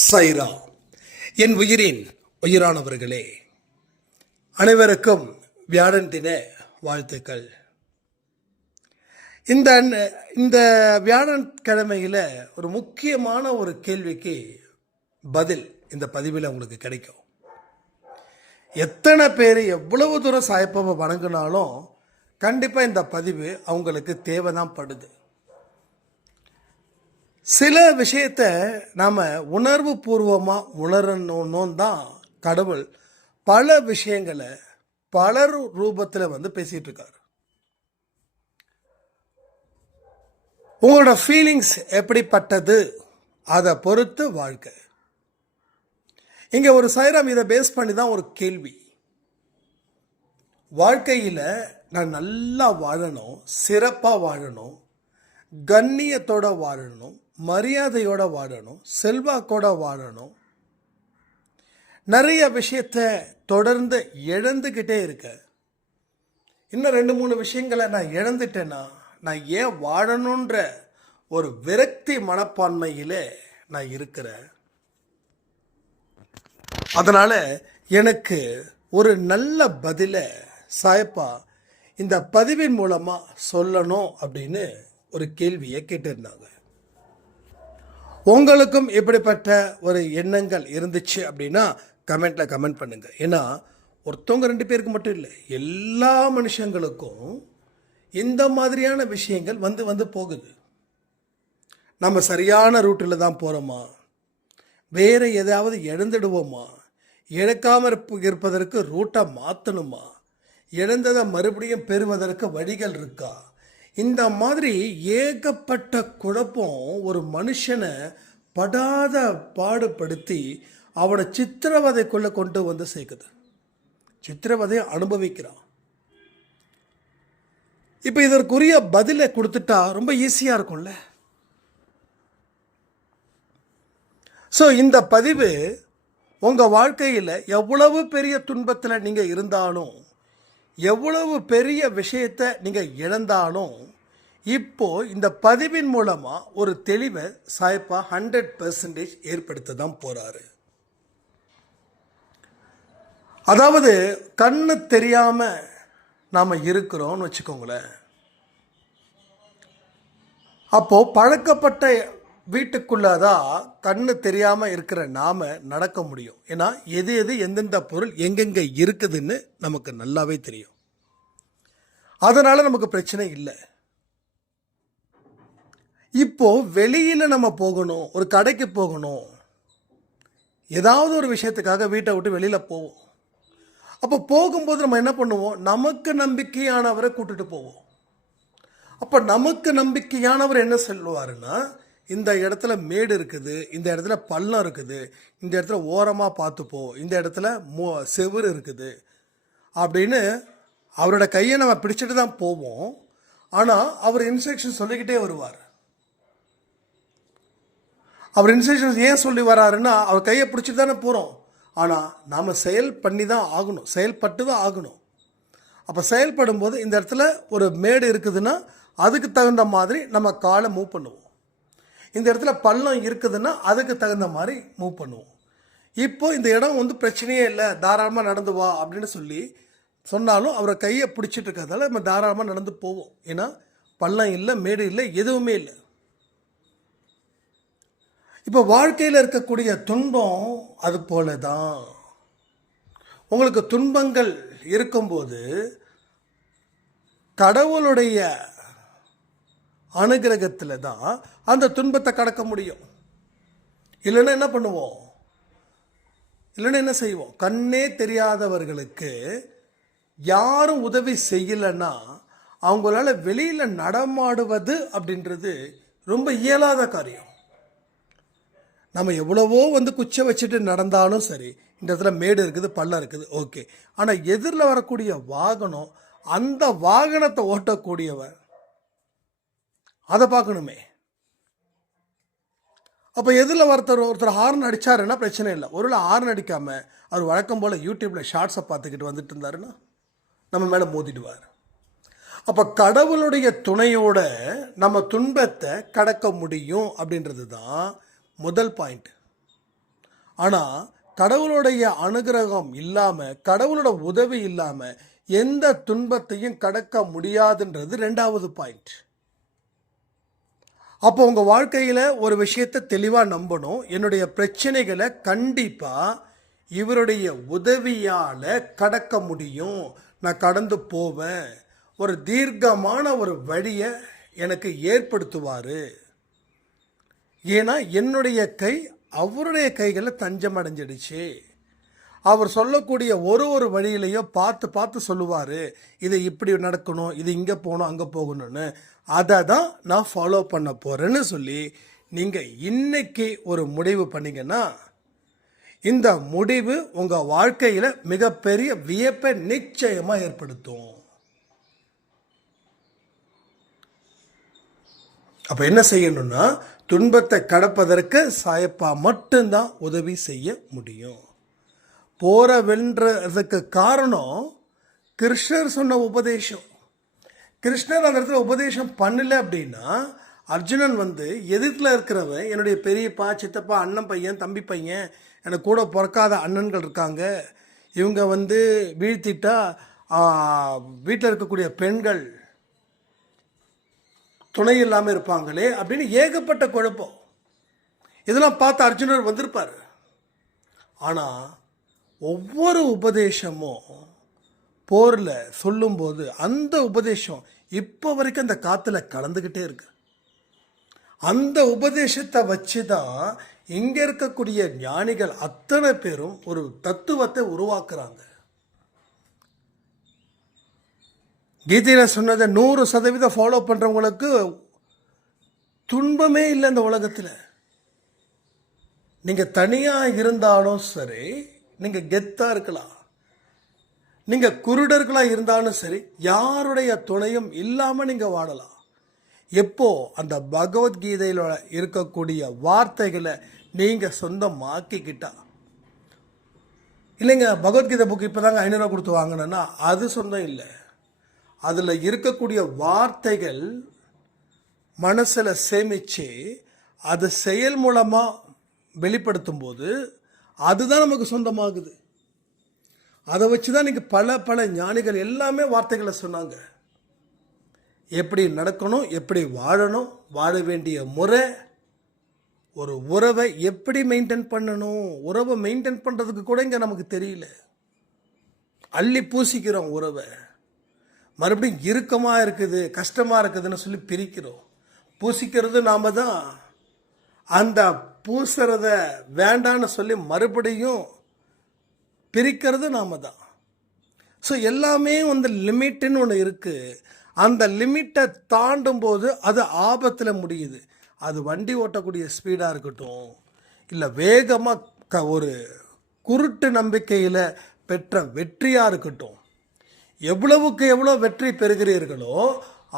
சைரா. என் உயிரின் உயிரானவர்களே அனைவருக்கும் வியாழன் தின வாழ்த்துக்கள். இந்த இந்த வியாழன் கிழமையில் ஒரு முக்கியமான ஒரு கேள்விக்கு பதில் இந்த பதிவில் உங்களுக்கு கிடைக்கும். எத்தனை பேர் எவ்வளவு தூரம் சாய்ப்பாவை வணங்கினாலும் கண்டிப்பாக இந்த பதிவு அவங்களுக்கு தேவை தான் படுது. சில விஷயத்த நாம் உணர்வு பூர்வமாக உணரணும் தான் கடவுள் பல விஷயங்களை பல ரூபத்தில் வந்து பேசிகிட்டு இருக்கார் உங்களோட ஃபீலிங்ஸ் எப்படிப்பட்டது? அதை பொறுத்து வாழ்க்கை. இங்கே ஒரு சைராம் இதை பேஸ் பண்ணி தான் ஒரு கேள்வி. வாழ்க்கையில் நான் நல்லா வாழணும் சிறப்பாக வாழணும் கண்ணியத்தோட வாழணும் மரியாதையோட வாழணும் செல்வாக்கோட வாழணும். நிறைய விஷயத்த தொடர்ந்து இழந்துக்கிட்டே இருக்க. இன்னும் ரெண்டு மூணு விஷயங்களை நான் இழந்துட்டேன்னா நான் ஏன் வாழணுன்ற ஒரு விரக்தி மனப்பான்மையிலே நான் இருக்கிறேன். அதனால் எனக்கு ஒரு நல்ல பதிலை சாயப்பா இந்த பதிவின் மூலமாக சொல்லணும் அப்படின்னு ஒரு கேள்வியை கேட்டிருந்தாங்க. உங்களுக்கும் இப்படிப்பட்ட ஒரு எண்ணங்கள் இருந்துச்சு அப்படின்னா கமெண்ட்டில் கமெண்ட் பண்ணுங்கள் ஏன்னா ஒருத்தவங்க ரெண்டு பேருக்கு மட்டும் இல்லை எல்லா மனுஷங்களுக்கும் இந்த மாதிரியான விஷயங்கள் வந்து வந்து போகுது. நம்ம சரியான ரூட்டில் தான் போகிறோமா வேறு எதாவது இழந்துடுவோமா? இழக்காமல் இருப்பதற்கு ரூட்டை மாற்றணுமா இழந்ததை மறுபடியும் பெறுவதற்கு வழிகள் இருக்கா? இந்த மாதிரி ஏகப்பட்ட குழப்பம் ஒரு மனுஷனை படாத பாடுபடுத்தி அவனை சித்திரவதைக்குள்ளே கொண்டு வந்து சேர்க்குது. சித்திரவதையை அனுபவிக்கிறான். இப்போ இதற்குரிய பதிலை கொடுத்துட்டா ரொம்ப ஈஸியாக இருக்கும்ல? ஸோ இந்த பதிவு உங்கள் வாழ்க்கையில் எவ்வளவு பெரிய துன்பத்தில் நீங்கள் இருந்தாலும் எவ்வளவு பெரிய விஷயத்தை நீங்கள் இழந்தாலும் இப்போ இந்த பதிவின் மூலமாக ஒரு தெளிவை சாய்ப்பா ஹண்ட்ரட் பர்சன்டேஜ் ஏற்படுத்த தான் போகிறாரு அதாவது கண்ணு தெரியாமல் நாம் இருக்கிறோம்னு வச்சுக்கோங்களேன். அப்போது பழக்கப்பட்ட வீட்டுக்குள்ளாதான் கண்ணு தெரியாமல் இருக்கிற நாம நடக்க முடியும். ஏன்னா எது எது எந்தெந்த பொருள் எங்கெங்கே இருக்குதுன்னு நமக்கு நல்லாவே தெரியும். அதனால் நமக்கு பிரச்சனை இல்லை. இப்போ வெளியில் நம்ம போகணும் ஒரு கடைக்கு போகணும். ஏதாவது ஒரு விஷயத்துக்காக வீட்டை விட்டு வெளியில் போவோம். அப்போ போகும்போது நம்ம என்ன பண்ணுவோம்? நமக்கு நம்பிக்கையானவரை கூட்டிட்டு போவோம். அப்போ நமக்கு நம்பிக்கையானவர் என்ன சொல்லுவாருன்னா இந்த இடத்துல மேடு இருக்குது இந்த இடத்துல பள்ளம் இருக்குது இந்த இடத்துல ஓரமாக பார்த்துப்போம் இந்த இடத்துல மோ செவுரு இருக்குது அப்படின்னு அவரோட கையை நம்ம பிடிச்சிட்டு தான் போவோம். ஆனால் அவர் இன்ஸ்ட்ரக்ஷன் சொல்லிக்கிட்டே வருவார். அவர் இன்ஸ்ட்ரக்ஷன்ஸ் ஏன் சொல்லி வராருன்னா அவர் கையை பிடிச்சிட்டு தானே போகிறோம் ஆனால் நாம் செயல் பண்ணி தான் ஆகணும். செயல்பட்டு தான் ஆகணும். அப்போ செயல்படும் போது இந்த இடத்துல ஒரு மேடு இருக்குதுன்னா அதுக்கு தகுந்த மாதிரி நம்ம காலை மூவ் பண்ணுவோம். இந்த இடத்துல பள்ளம் இருக்குதுன்னா அதுக்கு தகுந்த மாதிரி மூவ் பண்ணுவோம். இப்போ இந்த இடம் வந்து பிரச்சனையே இல்லை தாராளமாக நடந்து வா அப்படின்னு சொல்லி சொன்னாலும் அவரை கையை பிடிச்சிட்டு இருக்கிறதால நம்ம தாராளமாக நடந்து போவோம். ஏன்னா பள்ளம் இல்லை மேடு இல்லை எதுவுமே இல்லை. இப்போ வாழ்க்கையில் இருக்கக்கூடிய துன்பம் அது போல தான் உங்களுக்கு துன்பங்கள் இருக்கும்போது கடவுளுடைய அனுகிரகத்தில் தான் அந்த துன்பத்தை கடக்க முடியும். இல்லைன்னா என்ன பண்ணுவோம்? இல்லைன்னா என்ன செய்வோம்? கண்ணே தெரியாதவர்களுக்கு யாரும் உதவி செய்யலைன்னா அவங்களால வெளியில் நடமாடுவது அப்படின்றது ரொம்ப இயலாத காரியம். நம்ம எவ்வளவோ வந்து குச்சை வச்சுட்டு நடந்தாலும் சரி இந்த இடத்துல மேடு இருக்குது பள்ளம் இருக்குது ஓகே. ஆனால் எதிரில் வரக்கூடிய வாகனம் அந்த வாகனத்தை ஓட்டக்கூடியவன் அதை பார்க்கணுமே அப்போ எதில் ஒருத்தர் ஒருத்தர் ஹார்ன் அடித்தாருன்னா பிரச்சனை இல்லை. ஒருவேளை ஹார்ன் அடிக்காமல் அவர் வழக்கம் போல் யூடியூப்பில் ஷார்ட்ஸை பார்த்துக்கிட்டு வந்துட்டு இருந்தாருன்னா நம்ம மேலே மோதிடுவார். அப்போ கடவுளுடைய துணையோட நம்ம துன்பத்தை கடக்க முடியும் அப்படின்றது தான் முதல் பாயிண்ட் ஆனால் கடவுளுடைய அனுகிரகம் இல்லாமல் கடவுளோட உதவி இல்லாமல் எந்த துன்பத்தையும் கடக்க முடியாதுன்றது ரெண்டாவது பாயிண்ட் அப்போ உங்கள் வாழ்க்கையில் ஒரு விஷயத்தை தெளிவாக நம்பணும். என்னுடைய பிரச்சனைகளை கண்டிப்பாக இவருடைய உதவியால் கடக்க முடியும். நான் கடந்து போவேன். ஒரு தீர்க்கமான ஒரு வழியை எனக்கு ஏற்படுத்துவார். ஏன்னா என்னுடைய கை அவருடைய கைகளில் தஞ்சம் அடைஞ்சிடுச்சு அவர் சொல்லக்கூடிய ஒரு ஒரு வழியிலையும் பார்த்து பார்த்து சொல்லுவார் இது இப்படி நடக்கணும் இது இங்கே போகணும் அங்கே போகணும்னு. அதை தான் நான் ஃபாலோ பண்ண போகிறேன்னு சொல்லி நீங்கள் இன்னைக்கு ஒரு முடிவு பண்ணிங்கன்னா இந்த முடிவு உங்கள் வாழ்க்கையில் மிகப்பெரிய வியப்பை நிச்சயமாக ஏற்படுத்தும். அப்போ என்ன செய்யணும்னா துன்பத்தை கடப்பதற்கு சாயப்பா மட்டும்தான் உதவி செய்ய முடியும். போற வென்றதுக்கு காரணம் கிருஷ்ணர் சொன்ன உபதேசம். கிருஷ்ணர் அந்த இடத்துல உபதேசம் பண்ணல அப்படின்னா அர்ஜுனன் வந்து எதிர்த்தில் இருக்கிறவன் என்னுடைய பெரியப்பா சித்தப்பா அண்ணன் பையன் தம்பி பையன் எனக்கு கூட பிறக்காத அண்ணன்கள் இருக்காங்க. இவங்க வந்து வீழ்த்திட்டா வீட்டில் இருக்கக்கூடிய பெண்கள் துணை இல்லாமல் இருப்பாங்களே அப்படின்னு ஏகப்பட்ட குழப்பம். இதெல்லாம் பார்த்து அர்ஜுனர் வந்திருப்பார். ஆனால் ஒவ்வொரு உபதேசமும் போரில் சொல்லும்போது அந்த உபதேசம் இப்போ வரைக்கும் அந்த காற்றுல கலந்துக்கிட்டே இருக்கு. அந்த உபதேசத்தை வச்சு தான் இங்கே இருக்கக்கூடிய ஞானிகள் அத்தனை பேரும் ஒரு தத்துவத்தை உருவாக்குறாங்க. கீதையில் சொன்னதை நூறு சதவீதம் ஃபாலோ பண்ணுறவங்களுக்கு துன்பமே இல்லை இந்த உலகத்தில். நீங்கள் தனியாக இருந்தாலும் சரி நீங்கள் கெத்தாக இருக்கலாம். நீங்கள் குருடர்களாக இருந்தாலும் சரி யாருடைய துணையும் இல்லாமல் நீங்கள் வாழலாம். எப்போ அந்த பகவத்கீதையில் இருக்கக்கூடிய வார்த்தைகளை நீங்கள் சொந்தமாக்கிக்கிட்டா? இல்லைங்க பகவத்கீதை புக் இப்போ தாங்க ஐநூறுரூவா கொடுத்து வாங்கினேன்னா அது சொந்தம் இல்லை. அதில் இருக்கக்கூடிய வார்த்தைகள் மனசில் சேமித்து அது செயல் மூலமாக வெளிப்படுத்தும் போது அதுதான் நமக்கு சொந்தமாகுது. அதை வச்சு தான் இன்றைக்கி பல பல ஞானிகள் எல்லாமே வார்த்தைகளை சொன்னாங்க. எப்படி நடக்கணும் எப்படி வாழணும் வாழ வேண்டிய முறை ஒரு உறவை எப்படி மெயின்டைன் பண்ணணும் உறவை மெயின்டைன் பண்ணுறதுக்கு கூட இங்கே நமக்கு தெரியல. அள்ளி பூசிக்கிறோம் உறவை. மறுபடியும் இறுக்கமாக இருக்குது கஷ்டமாக இருக்குதுன்னு சொல்லி பிரிக்கிறோம். பூசிக்கிறது நாம தான் அந்த பூசுறத வேண்டான்னு சொல்லி மறுபடியும் பிரிக்கிறது நாம தான். ஸோ எல்லாமே வந்து லிமிட்டுன்னு ஒன்று இருக்குது அந்த லிமிட்டை தாண்டும் போது அது ஆபத்தில் முடியுது. அது வண்டி ஓட்டக்கூடிய ஸ்பீடாக இருக்கட்டும் இல்லை வேகமாக க ஒரு குருட்டு நம்பிக்கையில் பெற்ற வெற்றியாக இருக்கட்டும் எவ்வளவுக்கு எவ்வளோ வெற்றி பெறுகிறீர்களோ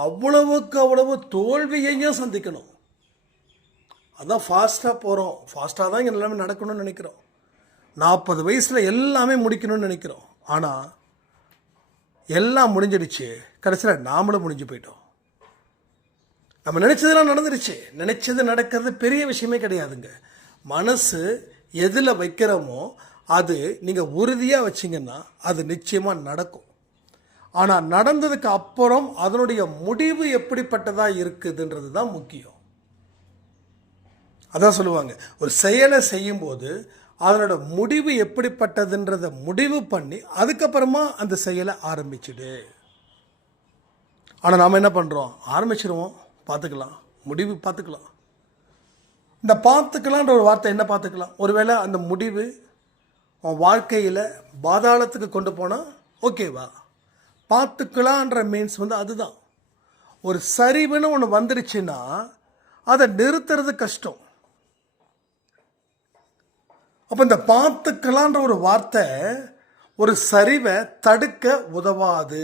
அவ்வளவுக்கு அவ்வளவு தோல்வியையும் சந்திக்கணும். அதான் ஃபாஸ்ட்டாக போகிறோம் ஃபாஸ்ட்டாக தான் இங்கே எல்லாமே நடக்கணும்னு நினைக்கிறோம். நாற்பது வயசில் எல்லாமே முடிக்கணும்னு நினைக்கிறோம். ஆனால் எல்லாம் முடிஞ்சிடுச்சு. கடைசியில் நாமளும் முடிஞ்சு போயிட்டோம். நம்ம நினச்சதெல்லாம் நடந்துருச்சு நினச்சது நடக்கிறது பெரிய விஷயமே கிடையாதுங்க. மனசு எதில் வைக்கிறோமோ அது நீங்கள் உறுதியாக வச்சிங்கன்னா அது நிச்சயமாக நடக்கும். ஆனால் நடந்ததுக்கு அப்புறம் அதனுடைய முடிவு எப்படிப்பட்டதாக இருக்குதுன்றது தான் முக்கியம். அதான் சொல்லுவாங்க. ஒரு செயலை செய்யும்போது அதனோட முடிவு எப்படிப்பட்டதுன்றத முடிவு பண்ணி அதுக்கப்புறமா அந்த செயலை ஆரம்பிச்சுடு. ஆனால் நாம் என்ன பண்ணுறோம் ஆரம்பிச்சிருவோம். பார்த்துக்கலாம். முடிவு பார்த்துக்கலாம். இந்த பார்த்துக்கலான்ற ஒரு வார்த்தை என்ன பார்த்துக்கலாம்? ஒருவேளை அந்த முடிவு உன் வாழ்க்கையில் பாதாளத்துக்கு கொண்டு போனால் ஓகேவா? பார்த்துக்கலான்ற மீன்ஸ் வந்து அதுதான். ஒரு சரிவுன்னு ஒன்று வந்துருச்சுன்னா அதை நிறுத்துறது கஷ்டம். அப்போ இந்த பார்த்துக்கலான்ற ஒரு வார்த்தை ஒரு சரிவை தடுக்க உதவாது.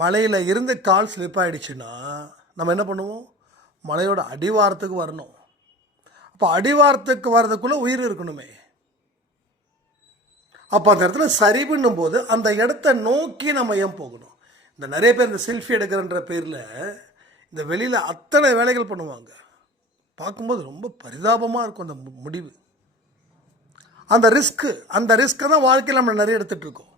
மலையில் இருந்து கால் ஸ்லிப் ஆகிடுச்சுன்னா நம்ம என்ன பண்ணுவோம்? மலையோட அடிவாரத்துக்கு வரணும். அப்போ அடிவாரத்துக்கு வர்றதுக்குள்ளே உயிர் இருக்கணுமே. அப்போ அந்த இடத்துல சரிவுன்னும் போது அந்த இடத்த நோக்கி நம்ம ஏன் போகணும்? இந்த நிறைய பேர் இந்த செல்ஃபி எடுக்கிறன்ற பேரில் இந்த வெளியில் அத்தனை வேலைகள் பண்ணுவாங்க. பார்க்கும்போது ரொம்ப பரிதாபமாக இருக்கும் அந்த முடிவு. அந்த ரிஸ்க்கு அந்த ரிஸ்க்கை தான் வாழ்க்கையில் நம்ம நிறைய எடுத்துகிட்டு இருக்கோம்.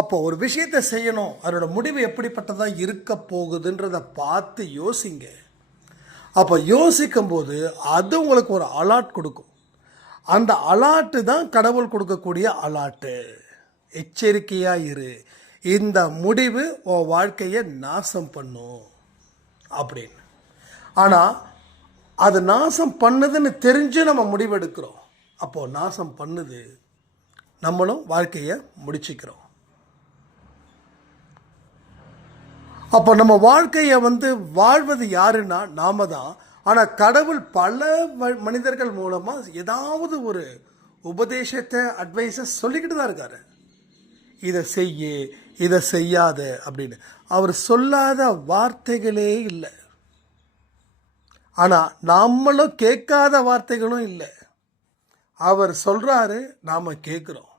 அப்போ ஒரு விஷயத்தை செய்யணும் அதோட முடிவு எப்படிப்பட்டதாக இருக்க போகுதுன்றதை பார்த்து யோசிங்க. அப்போ யோசிக்கும் போது அது உங்களுக்கு ஒரு அலாட் கொடுக்கும். அந்த அலாட்டு தான் கடவுள் கொடுக்கக்கூடிய அலாட்டு எச்சரிக்கையாக இரு. இந்த முடிவு உன் வாழ்க்கையை நாசம் பண்ணும் அப்படின்னு. ஆனால் அது நாசம் பண்ணுதுன்னு தெரிஞ்சு நம்ம முடிவெடுக்கிறோம். அப்போது நாசம் பண்ணுது நம்மளும் வாழ்க்கையை முடிச்சுக்கிறோம். அப்போ நம்ம வாழ்க்கையை வந்து வாழ்வது யாருன்னா நாம தான். ஆனால் கடவுள் பல வ- மனிதர்கள் மூலமாக ஏதாவது ஒரு உபதேசத்தை அட்வைஸை சொல்லிக்கிட்டு தான் இருக்காரு. இதை செய்ய இதை செய்யாத அப்படின்னு. அவர் சொல்லாத வார்த்தைகளே இல்லை. ஆனால் நம்மளும் கேட்காத வார்த்தைகளும் இல்லை. அவர் சொல்கிறாரு நாம் கேட்குறோம்.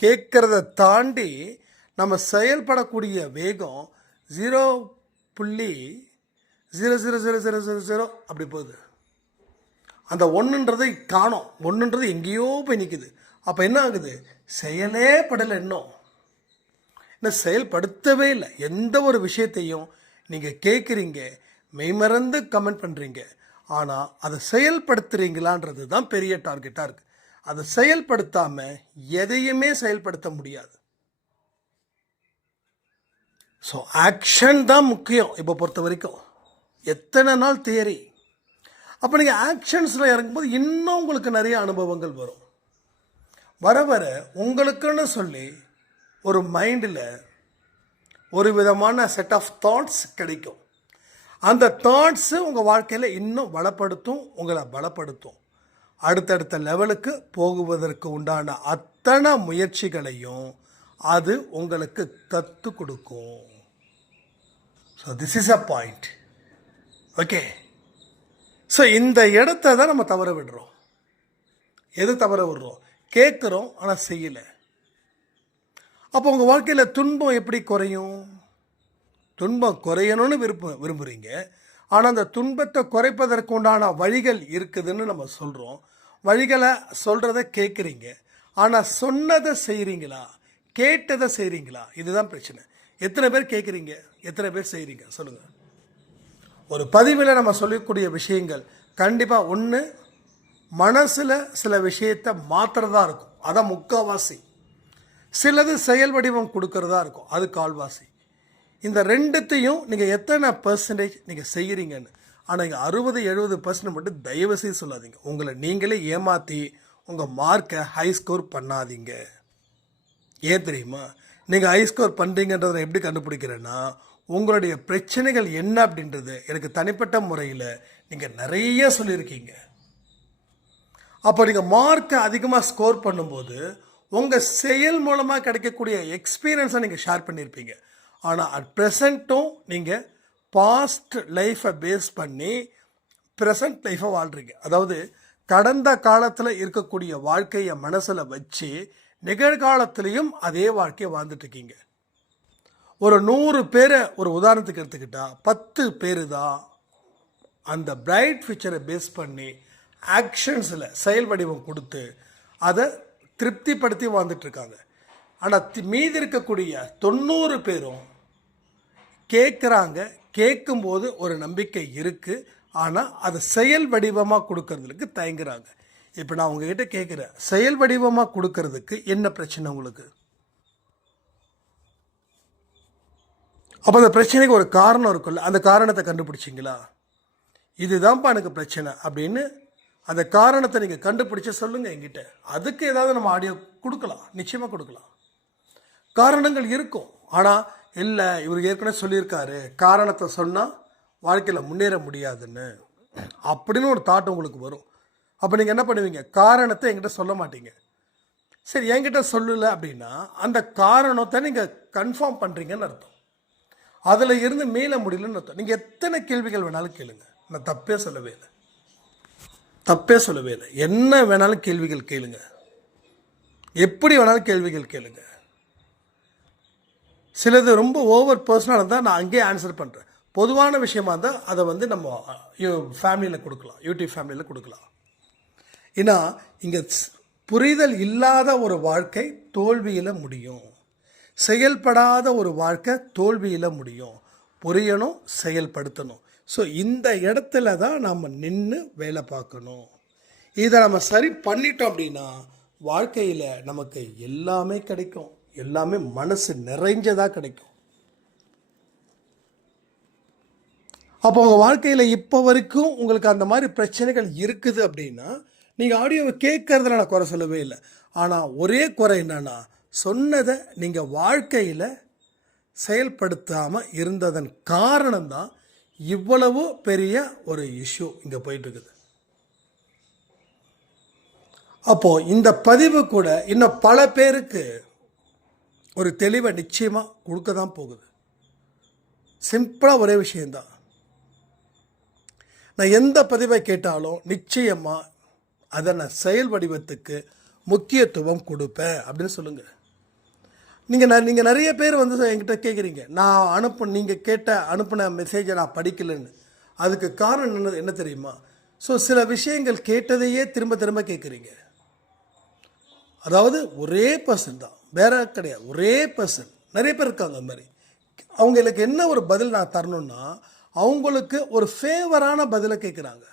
கேட்குறத தாண்டி நம்ம செயல்படக்கூடிய வேகம் ஜீரோ புள்ளி zero zero zero zero zero zero அப்படி போகுது. அந்த ஒன்றுன்றதை காணோம். ஒன்றுன்றது எங்கேயோ போய் நிற்குது அப்போ என்ன ஆகுது? செயலே படலை இன்னும். இன்னும் செயல்படுத்தவே இல்லை. எந்த ஒரு விஷயத்தையும் நீங்கள் கேட்குறீங்க மெய்மறந்து கமெண்ட் பண்ணுறீங்க ஆனால் அதை செயல்படுத்துகிறீங்களான்றது தான் பெரிய டார்கெட்டாக இருக்குது அதை செயல்படுத்தாமல் எதையுமே செயல்படுத்த முடியாது. ஸோ ஆக்ஷன் தான் முக்கியம் இப்போ பொறுத்த வரைக்கும். எத்தனை நாள் தியரி அப்போ நீங்கள் ஆக்ஷன்ஸில் இறங்கும்போது இன்னும் உங்களுக்கு நிறைய அனுபவங்கள் வரும். வர வர உங்களுக்குன்னு சொல்லி ஒரு மைண்டில் ஒரு விதமான செட் ஆஃப் தாட்ஸ் கிடைக்கும். அந்த தாட்ஸு உங்கள் வாழ்க்கையில் இன்னும் வளப்படுத்தும் உங்களை பலப்படுத்தும். அடுத்தடுத்த லெவலுக்கு போகுவதற்கு உண்டான அத்தனை முயற்சிகளையும் அது உங்களுக்கு கற்றுக் கொடுக்கும். So this is a point okay so இந்த இடத்த தான் நம்ம தவற விடுறோம். எது தவற விடுறோம்? கேட்குறோம் ஆனால் செய்யலை. அப்போ உங்கள் வாழ்க்கையில் துன்பம் எப்படி குறையும்? துன்பம் குறையணும்னு விருப்ப விரும்புகிறீங்க ஆனால் அந்த துன்பத்தை குறைப்பதற்கு உண்டான வழிகள் இருக்குதுன்னு நம்ம சொல்கிறோம் வழிகளை சொல்கிறத கேட்குறீங்க ஆனால் சொன்னதை செய்கிறீங்களா கேட்டதை செய்கிறீங்களா இதுதான் பிரச்சனை. எத்தனை பேர் கேட்குறீங்க எத்தனை பேர் செய்கிறீங்க சொல்லுங்கள் ஒரு பதிவில் நம்ம சொல்லக்கூடிய விஷயங்கள் கண்டிப்பாக ஒன்று மனசில் சில விஷயத்தை மாற்றுறதா இருக்கும். அதான் முக்கால்வாசி சிலது செயல் வடிவம் கொடுக்கறதா இருக்கும். அது கால்வாசி. இந்த ரெண்டுத்தையும் நீங்கள் எத்தனை பர்சன்டேஜ் நீங்கள் செய்கிறீங்கன்னு ஆனால் இங்கே அறுபது எழுபது பர்சன்ட் மட்டும் தயவு செய்து சொல்லாதீங்க. உங்களை நீங்களே ஏமாற்றி உங்கள் மார்க்கை ஹை ஸ்கோர் பண்ணாதீங்க. ஏன் தெரியுமா? நீங்கள் ஹை ஸ்கோர் பண்ணுறீங்கன்றதை எப்படி கண்டுபிடிக்கிறேன்னா உங்களுடைய பிரச்சனைகள் என்ன அப்படின்றது எனக்கு தனிப்பட்ட முறையில் நீங்கள் நிறைய சொல்லியிருக்கீங்க. அப்போ நீங்கள் மார்க்கை அதிகமாக ஸ்கோர் பண்ணும்போது உங்கள் செயல் மூலமாக கிடைக்கக்கூடிய எக்ஸ்பீரியன்ஸை நீங்கள் ஷேர் பண்ணியிருப்பீங்க. ஆனால் அட் ப்ரெசண்ட்டும் நீங்கள் பாஸ்ட் லைஃப்பை பேஸ் பண்ணி ப்ரெசண்ட் லைஃப்பை வாழ்கிறீங்க அதாவது கடந்த காலத்தில் இருக்கக்கூடிய வாழ்க்கையை மனசில் வச்சு நிகழ்காலத்திலையும் அதே வாழ்க்கையை வாழ்ந்துட்டுருக்கீங்க ஒரு நூறு பேரை ஒரு உதாரணத்துக்கு எடுத்துக்கிட்டால் பத்து பேர் தான் அந்த பிரைட் ஃபியூச்சரை பேஸ் பண்ணி ஆக்ஷன்ஸில் செயல் வடிவம் கொடுத்து அதை திருப்திப்படுத்தி வாழ்ந்துட்டுருக்காங்க ஆனால் தி- மீதி இருக்கக்கூடிய தொண்ணூறு பேரும் கேட்குறாங்க கேட்கும்போது ஒரு நம்பிக்கை இருக்குது ஆனால் அதை செயல் வடிவமாக கொடுக்கறதுக்கு தயங்குறாங்க. இப்போ நான் உங்ககிட்ட கேட்குறேன் செயல் வடிவமாக கொடுக்கறதுக்கு என்ன பிரச்சனை உங்களுக்கு? அப்போ அந்த பிரச்சனைக்கு ஒரு காரணம் இருக்குல்ல அந்த காரணத்தை கண்டுபிடிச்சிங்களா? இதுதான்ப்பா எனக்கு பிரச்சனை அப்படின்னு அந்த காரணத்தை நீங்கள் கண்டுபிடிச்ச சொல்லுங்கள் என்கிட்ட. அதுக்கு ஏதாவது நம்ம ஆடியோ கொடுக்கலாம். நிச்சயமாக கொடுக்கலாம். காரணங்கள் இருக்கும். ஆனால் இல்லை இவர் ஏற்கனவே சொல்லியிருக்காரு. காரணத்தை சொன்னால் வாழ்க்கையில் முன்னேற முடியாதுன்னு. அப்படின்னு ஒரு தாட் உங்களுக்கு வரும். அப்போ நீங்கள் என்ன பண்ணுவீங்க? காரணத்தை என்கிட்ட சொல்ல மாட்டீங்க. சரி என்கிட்ட சொல்லலை அப்படின்னா அந்த காரணத்தை நீங்கள் கன்ஃபார்ம் பண்ணுறீங்கன்னு அர்த்தம். அதில் இருந்து மீள முடியலன்னு அர்த்தம். நீங்கள் எத்தனை கேள்விகள் வேணாலும் கேளுங்க. நான் தப்பே சொல்லவே இல்லை. தப்பே சொல்லவே இல்லை. என்ன வேணாலும் கேள்விகள் கேளுங்க. எப்படி வேணாலும் கேள்விகள் கேளுங்க. சிலது ரொம்ப ஓவர் பர்சனலாக இருந்தால் நான் அங்கேயே ஆன்சர் பண்ணுறேன் பொதுவான விஷயமா இருந்தால் அதை வந்து நம்ம ஃபேமிலியில் கொடுக்கலாம். யூடியூப் ஃபேமிலியில் கொடுக்கலாம். ஏன்னா இங்கே புரிதல் இல்லாத ஒரு வாழ்க்கை தோல்வியில் முடியும். செயல்படாத ஒரு வாழ்க்கை தோல்வியில் முடியும். புரியணும் செயல்படுத்தணும். ஸோ இந்த இடத்துல தான் நம்ம நின்று வேலை பார்க்கணும். இதை நம்ம சரி பண்ணிட்டோம் அப்படின்னா வாழ்க்கையில் நமக்கு எல்லாமே கிடைக்கும். எல்லாமே மனசு நிறைஞ்சதாக கிடைக்கும். அப்போ உங்கள் வாழ்க்கையில் இப்போ வரைக்கும் உங்களுக்கு அந்த மாதிரி பிரச்சனைகள் இருக்குது அப்படின்னா நீங்கள் ஆடியோவை கேட்கறதுல நான் குறை சொல்லவே இல்லை. ஆனால் ஒரே குறை என்னன்னா சொன்னதை நீங்கள் வாழ்க்கையில் செயல்படுத்தாமல் இருந்ததன் காரணம்தான் இவ்வளவு பெரிய ஒரு இஷ்யூ இங்கே போயிட்டுருக்குது. அப்போது இந்த பதிவு கூட இன்னும் பல பேருக்கு ஒரு தெளிவை நிச்சயமாக கொடுக்க தான் போகுது சிம்பிளாக ஒரே விஷயந்தான் நான் எந்த பதிவை கேட்டாலும் நிச்சயமாக அதை நான் செயல் வடிவத்துக்கு முக்கியத்துவம் கொடுப்பேன் அப்படின்னு சொல்லுங்கள் நீங்கள் நான் நீங்கள் நிறைய பேர் வந்து என்கிட்ட கேட்குறீங்க நான் அனுப்பு நீங்கள் கேட்ட அனுப்பின மெசேஜை நான் படிக்கலைன்னு. அதுக்கு காரணம் என்ன என்ன தெரியுமா? ஸோ சில விஷயங்கள் கேட்டதையே திரும்ப திரும்ப கேட்குறீங்க அதாவது ஒரே பர்சன் தான். வேற கிடையாது. ஒரே பர்சன் நிறைய பேர் இருக்காங்க அந்த மாதிரி. அவங்களுக்கு என்ன ஒரு பதில் நான் தரணும்னா அவங்களுக்கு ஒரு ஃபேவரான பதிலை கேட்குறாங்க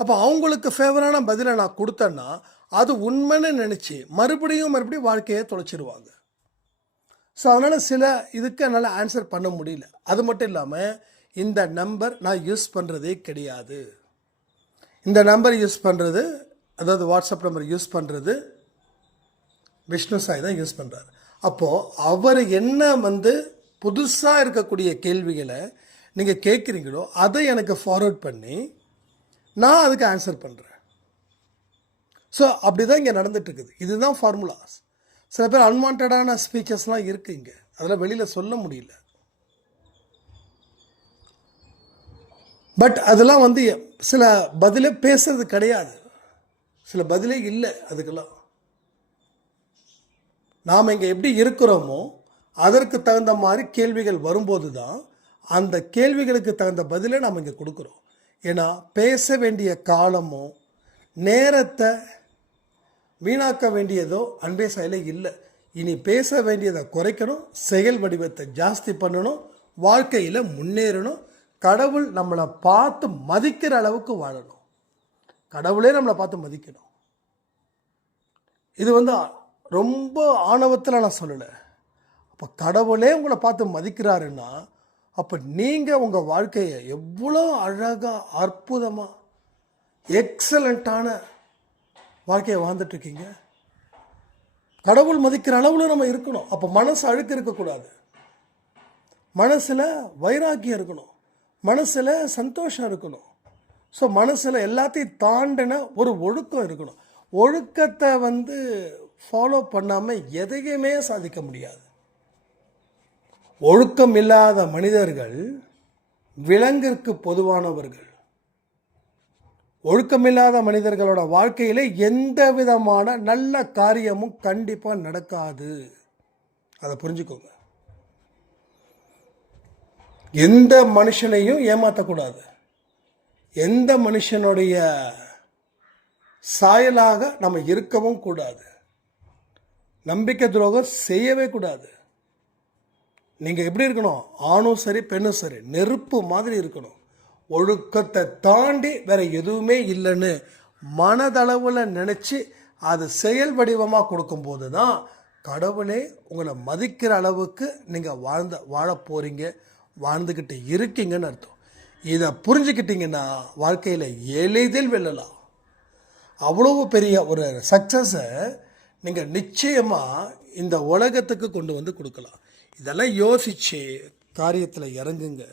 அப்போ அவங்களுக்கு ஃபேவரான பதிலை நான் கொடுத்தேன்னா அது உண்மைன்னு நினச்சி மறுபடியும் மறுபடியும் வாழ்க்கையை தொலைச்சிருவாங்க. ஸோ அதனால் சில இதுக்கு என்னால் ஆன்சர் பண்ண முடியல. அது மட்டும் இல்லாமல் இந்த நம்பர் நான் யூஸ் பண்ணுறதே கிடையாது. இந்த நம்பர் யூஸ் பண்ணுறது அதாவது வாட்ஸ்அப் நம்பர் யூஸ் பண்ணுறது விஷ்ணு சாய் தான் யூஸ் பண்ணுறாரு அப்போது அவர் என்ன வந்து புதுசாக இருக்கக்கூடிய கேள்விகளை நீங்கள் கேட்குறீங்களோ அதை எனக்கு ஃபார்வர்ட் பண்ணி நான் அதுக்கு ஆன்சர் பண்ணுறேன் ஸோ அப்படி தான் இங்கே நடந்துகிட்ருக்குது இதுதான் ஃபார்முலாஸ் சில பேர் அன்வான்டான ஸ்பீச்சஸ்லாம் இருக்குது இங்கே. அதெல்லாம் வெளியில் சொல்ல முடியல. பட் அதெல்லாம் வந்து சில பதிலே பேசுறது கிடையாது. சில பதிலே இல்லை அதுக்கெல்லாம். நாம் இங்கே எப்படி இருக்கிறோமோ அதற்கு தகுந்த மாதிரி கேள்விகள் வரும்போது தான் அந்த கேள்விகளுக்கு தகுந்த பதிலை நாம் இங்கே கொடுக்குறோம். ஏன்னா பேச வேண்டிய காலமோ நேரத்தை வீணாக்க வேண்டியதோ அன்பே செயலே இல்லை. இனி பேச வேண்டியதை குறைக்கணும் செயல் வடிவத்தை ஜாஸ்தி பண்ணணும் வாழ்க்கையில் முன்னேறணும் கடவுள் நம்மளை பார்த்து மதிக்கிற அளவுக்கு வாழணும். கடவுளே நம்மளை பார்த்து மதிக்கணும். இது வந்து ரொம்ப ஆணவத்தில் நான் சொல்லலை. அப்போ கடவுளே உங்களை பார்த்து மதிக்கிறாருன்னா அப்போ நீங்கள் உங்கள் வாழ்க்கையை எவ்வளோ அழகாக அற்புதமாக எக்ஸலண்ட்டான வாழ்க்கையை வாழ்ந்துட்டுருக்கீங்க. கடவுள் மதிக்கிற அளவில் நம்ம இருக்கணும். அப்போ மனசு அழுக்கு இருக்கக்கூடாது. மனசில் வைராக்கியம் இருக்கணும். மனசில் சந்தோஷம் இருக்கணும். ஸோ மனசில் எல்லாத்தையும் தாண்டின ஒரு ஒழுக்கம் இருக்கணும். ஒழுக்கத்தை வந்து ஃபாலோ பண்ணாமல் எதையுமே சாதிக்க முடியாது. ஒழுக்கம் இல்லாத மனிதர்கள் விலங்கிற்கு பொதுவானவர்கள். ஒழுக்கமில்லாத மனிதர்களோட வாழ்க்கையில் எந்த விதமான நல்ல காரியமும் கண்டிப்பாக நடக்காது. அதை புரிஞ்சுக்கோங்க. எந்த மனுஷனையும் ஏமாற்றக்கூடாது எந்த மனுஷனுடைய சாயலாக நம்ம இருக்கவும் கூடாது. நம்பிக்கை துரோகம் செய்யவே கூடாது. நீங்கள் எப்படி இருக்கணும்? ஆணும் சரி பெண்ணும் சரி நெருப்பு மாதிரி இருக்கணும். ஒழுக்கத்தை தாண்டி வேற எதுவுமே இல்லைன்னு மனதளவில் நினச்சி அது செயல் வடிவமாக கொடுக்கும்போது தான் கடவுளே உங்களை மதிக்கிற அளவுக்கு நீங்கள் வாழ்ந்த வாழ போகிறீங்க வாழ்ந்துக்கிட்டு இருக்கீங்கன்னு அர்த்தம். இதை புரிஞ்சுக்கிட்டீங்கன்னா வாழ்க்கையில் எளிதில் வெல்லலாம். அவ்வளவு பெரிய ஒரு சக்ஸஸை நீங்கள் நிச்சயமாக இந்த உலகத்துக்கு கொண்டு வந்து கொடுக்கலாம். இதெல்லாம் யோசித்து காரியத்தில் இறங்குங்க.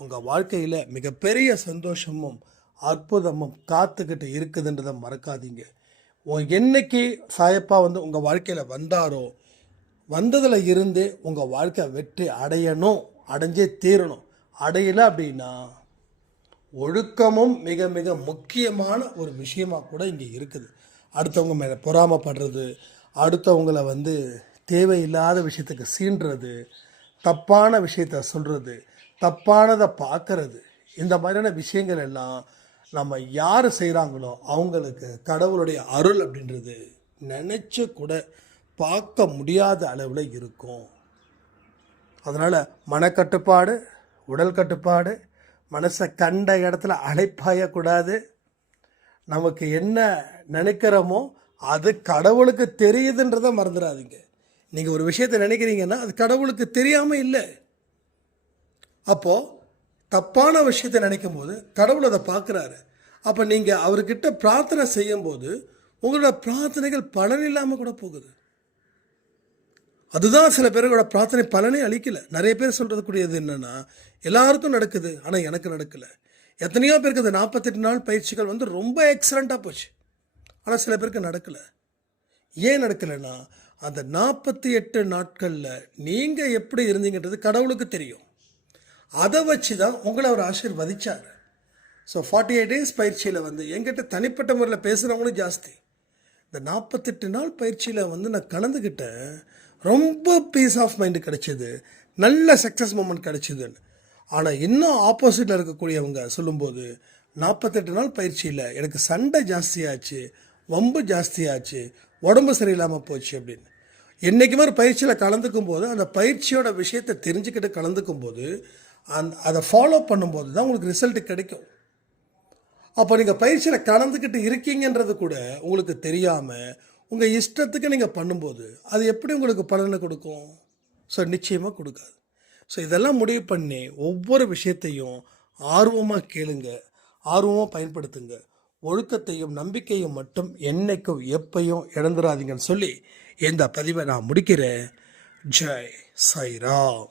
உங்கள் வாழ்க்கையில் மிகப்பெரிய சந்தோஷமும் அற்புதமும் காத்துக்கிட்டு இருக்குதுன்றதை மறக்காதீங்க. என்னைக்கு சாயப்பா வந்து உங்கள் வாழ்க்கையில் வந்தாரோ வந்ததில் இருந்து உங்கள் வாழ்க்கை வெற்றி அடையணும் அடைஞ்சே தீரணும். அடையலை அப்படின்னா ஒழுக்கமும் மிக மிக முக்கியமான ஒரு விஷயமாக கூட இங்கே இருக்குது. அடுத்தவங்க மேலே பொறாமப்படுறது அடுத்தவங்களை வந்து தேவையில்லாத விஷயத்துக்கு சீன்றது தப்பான விஷயத்த சொல்கிறது தப்பானதை பார்க்கறது இந்த மாதிரியான விஷயங்கள் எல்லாம் நம்ம யார் செய்கிறாங்களோ அவங்களுக்கு கடவுளுடைய அருள் அப்படின்றது நினச்ச கூட பார்க்க முடியாத அளவில் இருக்கும். அதனால் மனக்கட்டுப்பாடு உடல் கட்டுப்பாடு மனசை கண்ட இடத்துல அழைப்பாயக்கூடாது நமக்கு என்ன நினைக்கிறோமோ அது கடவுளுக்கு தெரியுதுன்றதை மறந்துடாதீங்க. நீங்கள் ஒரு விஷயத்தை நினைக்கிறீங்கன்னா அது கடவுளுக்கு தெரியாமல் இல்லை. அப்போது தப்பான விஷயத்தை நினைக்கும் போது கடவுள் அதை பார்க்குறாரு. அப்போ நீங்கள் அவர்கிட்ட பிரார்த்தனை செய்யும்போது உங்களோட பிரார்த்தனைகள் பலன் இல்லாமல் கூட போகுது. அதுதான் சில பேரோட பிரார்த்தனை பலனே அளிக்கலை. நிறைய பேர் சொல்கிறதுக்கூடியது என்னென்னா எல்லாருக்கும் நடக்குது ஆனால் எனக்கு நடக்கலை. எத்தனையோ பேருக்கு அந்த நாற்பத்தெட்டு நாள் பயிற்சிகள் வந்து ரொம்ப எக்ஸலண்ட்டாக போச்சு. ஆனால் சில பேருக்கு நடக்கலை. ஏன் நடக்கலைன்னா அந்த நாற்பத்தி எட்டு நாட்களில் நீங்கள் எப்படி இருந்தீங்கன்றது கடவுளுக்கு தெரியும். அதை வச்சு தான் உங்களை அவர் ஆசீர்வதிச்சார். ஸோ ஃபார்ட்டி எயிட் டேஸ் பயிற்சியில் வந்து என்கிட்ட தனிப்பட்ட முறையில் பேசுகிறவங்களும் ஜாஸ்தி. இந்த நாற்பத்தெட்டு நாள் பயிற்சியில் வந்து நான் கலந்துக்கிட்டேன் ரொம்ப பீஸ் ஆஃப் மைண்டு கிடச்சிது. நல்ல சக்ஸஸ் மூமெண்ட் கிடச்சிதுன்னு. ஆனால் இன்னும் ஆப்போசிட்டில் இருக்கக்கூடியவங்க சொல்லும்போது நாற்பத்தெட்டு நாள் பயிற்சியில் எனக்கு சண்டை ஜாஸ்தியாச்சு வம்பு ஜாஸ்தியாச்சு உடம்பு சரியில்லாமல் போச்சு அப்படின்னு. என்றைக்குமே ஒரு பயிற்சியில் கலந்துக்கும் போது அந்த பயிற்சியோட விஷயத்தை தெரிஞ்சுக்கிட்டு கலந்துக்கும் போது அந் அதை ஃபாலோ பண்ணும்போது தான் உங்களுக்கு ரிசல்ட் கிடைக்கும். அப்போ நீங்கள் பயிற்சியில் கலந்துக்கிட்டு இருக்கீங்கன்றது கூட உங்களுக்கு தெரியாமல் உங்கள் இஷ்டத்துக்கு நீங்கள் பண்ணும்போது அது எப்படி உங்களுக்கு பலனை கொடுக்கும்? ஸோ நிச்சயமாக கொடுக்காது. ஸோ இதெல்லாம் முடிவு பண்ணி ஒவ்வொரு விஷயத்தையும் ஆர்வமாக கேளுங்க. ஆர்வமாக பயன்படுத்துங்க. ஒழுக்கத்தையும் நம்பிக்கையும் மட்டும் என்னைக்கும் எப்பையும் இழந்துடாதீங்கன்னு சொல்லி இந்த பதிவை நான் முடிக்கிறேன். ஜெய் சாய்ராம்.